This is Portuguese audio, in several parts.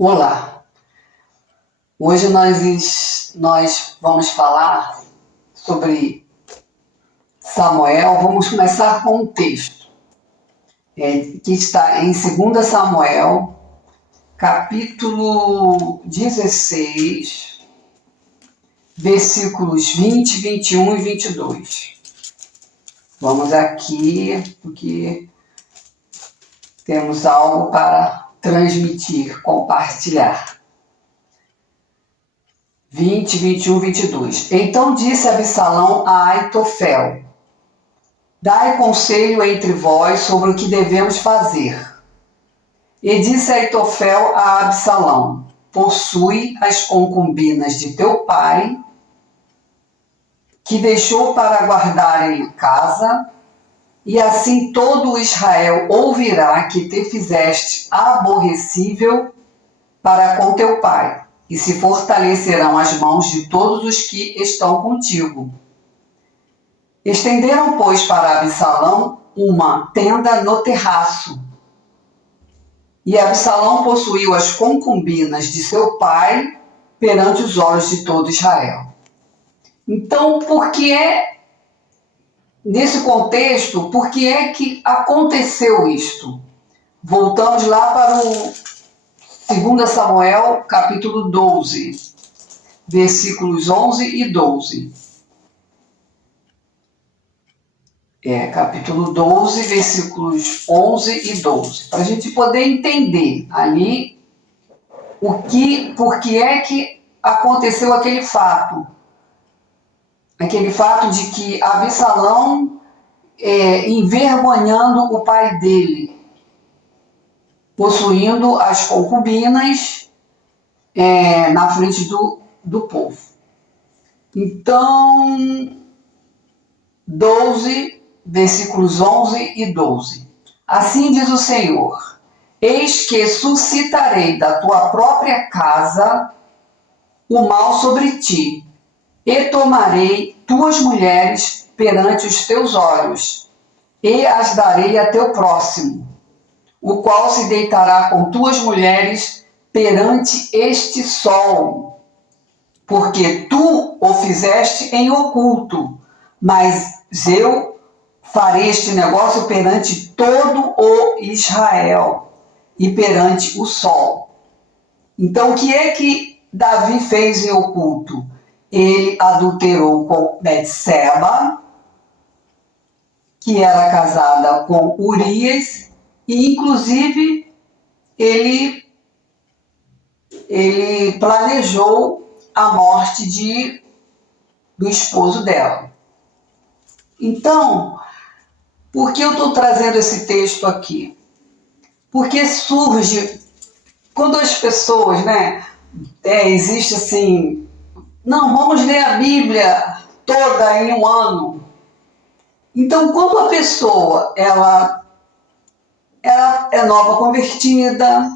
Olá, hoje nós vamos falar sobre Samuel. Vamos começar com um texto que está em 2 Samuel, capítulo 16, versículos 20, 21 e 22. Vamos aqui, porque temos algo para transmitir, compartilhar. 20, 21, 22. Então disse Absalão a Aitofel: dai conselho entre vós sobre o que devemos fazer. E disse Aitofel a Absalão: possui as concubinas de teu pai, que deixou para guardar em casa, e assim todo Israel ouvirá que te fizeste aborrecível para com teu pai, e se fortalecerão as mãos de todos os que estão contigo. Estenderam, pois, para Absalão uma tenda no terraço. E Absalão possuiu as concubinas de seu pai perante os olhos de todo Israel. Então, nesse contexto, por que é que aconteceu isto? Voltamos lá para o 2 Samuel, capítulo 12, versículos 11 e 12. Capítulo 12, versículos 11 e 12. Para a gente poder entender ali por que é que aconteceu aquele fato. Aquele fato de que Absalão, envergonhando o pai dele, possuindo as concubinas na frente do povo. Então, 12, versículos 11 e 12. Assim diz o Senhor: eis que suscitarei da tua própria casa o mal sobre ti, e tomarei tuas mulheres perante os teus olhos, e as darei a teu próximo, o qual se deitará com tuas mulheres perante este sol, porque tu o fizeste em oculto, mas eu farei este negócio perante todo o Israel e perante o sol. Então, o que é que Davi fez em oculto? Ele adulterou com Betseba, que era casada com Urias, e inclusive ele planejou a morte do esposo dela. Então, por que eu estou trazendo esse texto aqui? Porque surge, quando as pessoas, existe assim, não, vamos ler a Bíblia toda em um ano. Então, quando a pessoa ela é nova convertida,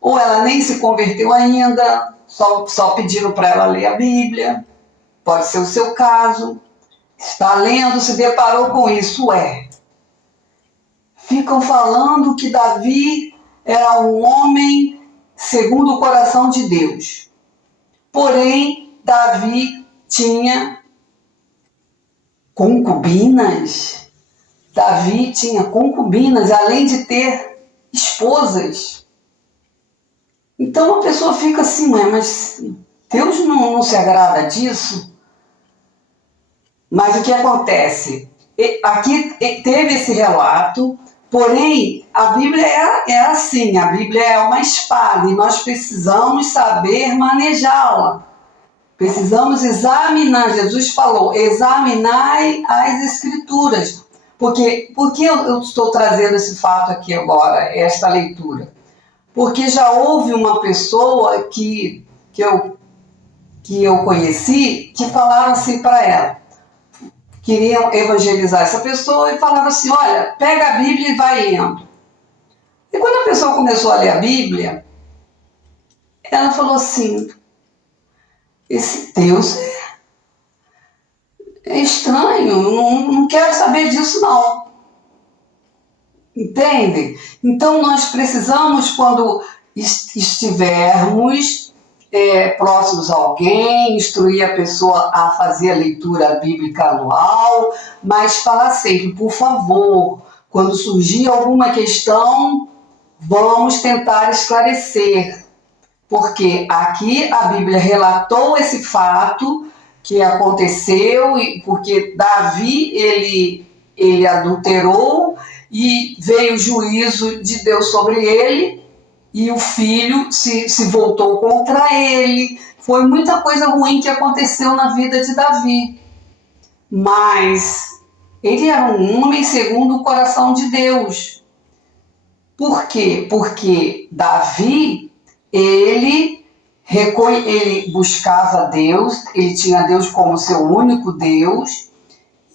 ou ela nem se converteu ainda, só pediram para ela ler a Bíblia, pode ser o seu caso, está lendo, se deparou com isso, ficam falando que Davi era um homem segundo o coração de Deus. Porém, Davi tinha concubinas. Davi tinha concubinas, além de ter esposas. Então a pessoa fica assim, mas Deus não se agrada disso? Mas o que acontece? Aqui teve esse relato, porém a Bíblia é assim, a Bíblia é uma espada e nós precisamos saber manejá-la. Precisamos examinar. Jesus falou: examinai as Escrituras. Por que eu estou trazendo esse fato aqui agora, esta leitura? Porque já houve uma pessoa que eu conheci, que falaram assim para ela, queriam evangelizar essa pessoa e falaram assim: olha, pega a Bíblia e vai lendo. E quando a pessoa começou a ler a Bíblia, ela falou assim: esse Deus é estranho, não quero saber disso não. Entende? Então nós precisamos, quando estivermos próximos a alguém, instruir a pessoa a fazer a leitura bíblica anual, mas falar sempre, por favor, quando surgir alguma questão, vamos tentar esclarecer, porque aqui a Bíblia relatou esse fato que aconteceu, porque Davi, ele adulterou e veio o juízo de Deus sobre ele, e o filho se voltou contra ele. Foi muita coisa ruim que aconteceu na vida de Davi. Mas ele era um homem segundo o coração de Deus. Por quê? Porque Davi, ele buscava Deus, ele tinha Deus como seu único Deus,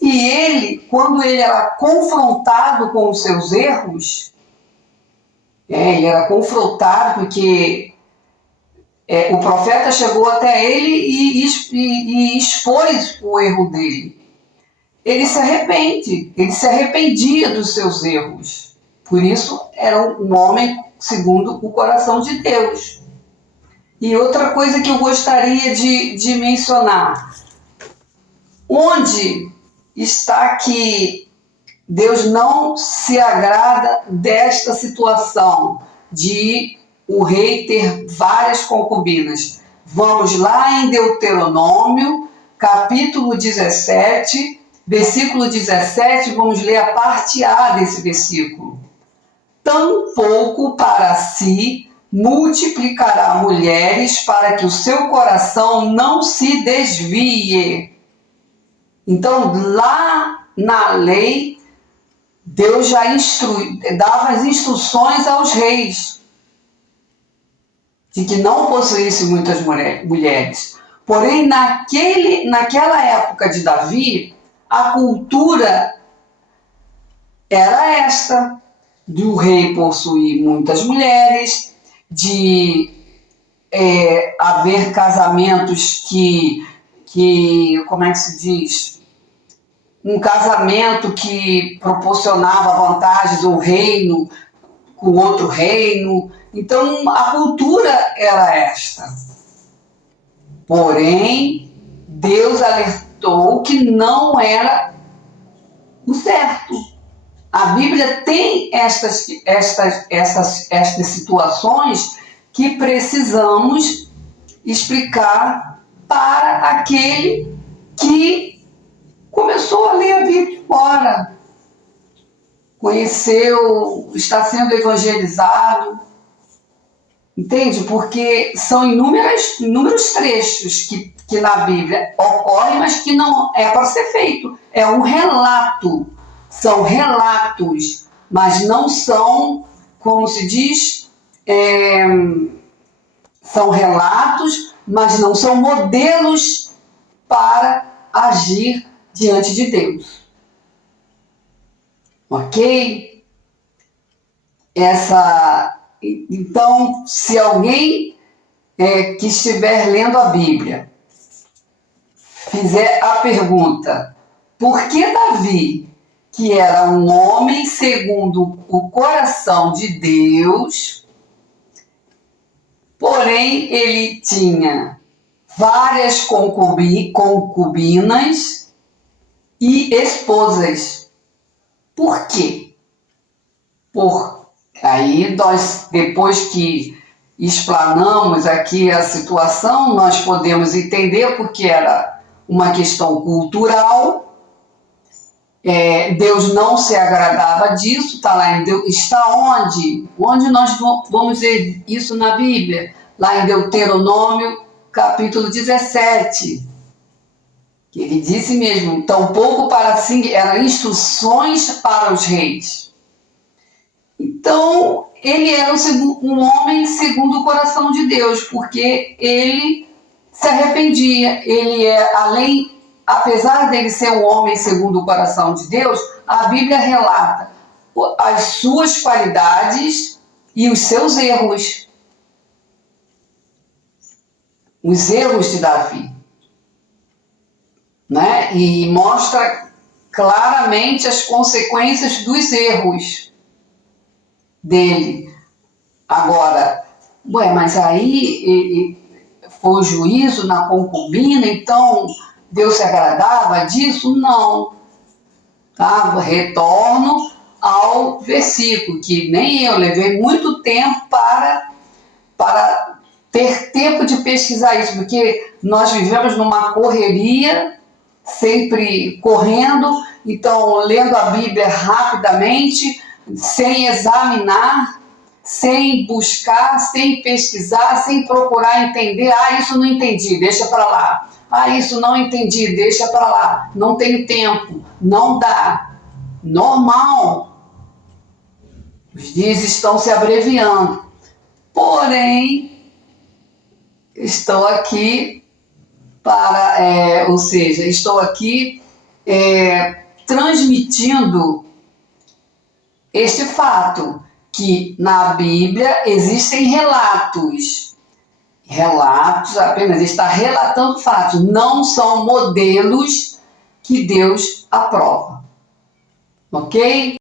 e ele, quando ele era confrontado com os seus erros, ele era confrontado porque o profeta chegou até ele e expôs o erro dele. Ele se arrependia dos seus erros. Por isso, era um homem segundo o coração de Deus. E outra coisa que eu gostaria de mencionar. Onde está que Deus não se agrada desta situação de o rei ter várias concubinas? Vamos lá em Deuteronômio, capítulo 17, versículo 17, vamos ler a parte A desse versículo. Tampouco para si multiplicará mulheres, para que o seu coração não se desvie. Então, lá na lei, Deus já dava as instruções aos reis de que não possuísse muitas mulheres. Porém, naquela época de Davi, a cultura era esta, do rei possuir muitas mulheres, de haver casamentos que, como é que se diz? Um casamento que proporcionava vantagens ao reino com outro reino. Então, a cultura era esta. Porém, Deus alertou que não era o certo. A Bíblia tem estas situações que precisamos explicar para aquele que começou a ler a Bíblia agora, conheceu, está sendo evangelizado, entende? Porque são inúmeros trechos que na Bíblia ocorrem, mas que não é para ser feito. É um relato, são relatos, mas não são, como se diz, são relatos, mas não são modelos para agir diante de Deus. Ok? Então, se alguém que estiver lendo a Bíblia fizer a pergunta, por que Davi, que era um homem segundo o coração de Deus, porém ele tinha várias concubinas e esposas. Por quê? Aí nós, depois que explanamos aqui a situação, nós podemos entender porque era uma questão cultural. Deus não se agradava disso, está lá em Deus. Está onde? Onde nós vamos ver isso na Bíblia? Lá em Deuteronômio, capítulo 17. Que ele disse mesmo, tampouco para si, eram instruções para os reis. Então, ele era um homem segundo o coração de Deus, porque ele se arrependia. Ele apesar dele ser um homem segundo o coração de Deus, a Bíblia relata as suas qualidades e os seus erros. Os erros de Davi. Né? E mostra claramente as consequências dos erros dele. Agora, Ué, mas aí foi o juízo na concubina, então Deus se agradava disso? Não. Tá? Retorno ao versículo, que nem eu levei muito tempo para ter tempo de pesquisar isso, porque nós vivemos numa correria, sempre correndo, então lendo a Bíblia rapidamente, sem examinar, sem buscar, sem pesquisar, sem procurar entender. Ah, isso não entendi, deixa para lá. Ah, isso não entendi, deixa para lá. Não tenho tempo, não dá. Normal. Os dias estão se abreviando. Porém, estou aqui ou seja, estou aqui transmitindo este fato, que na Bíblia existem relatos, apenas está relatando fatos, não são modelos que Deus aprova, ok?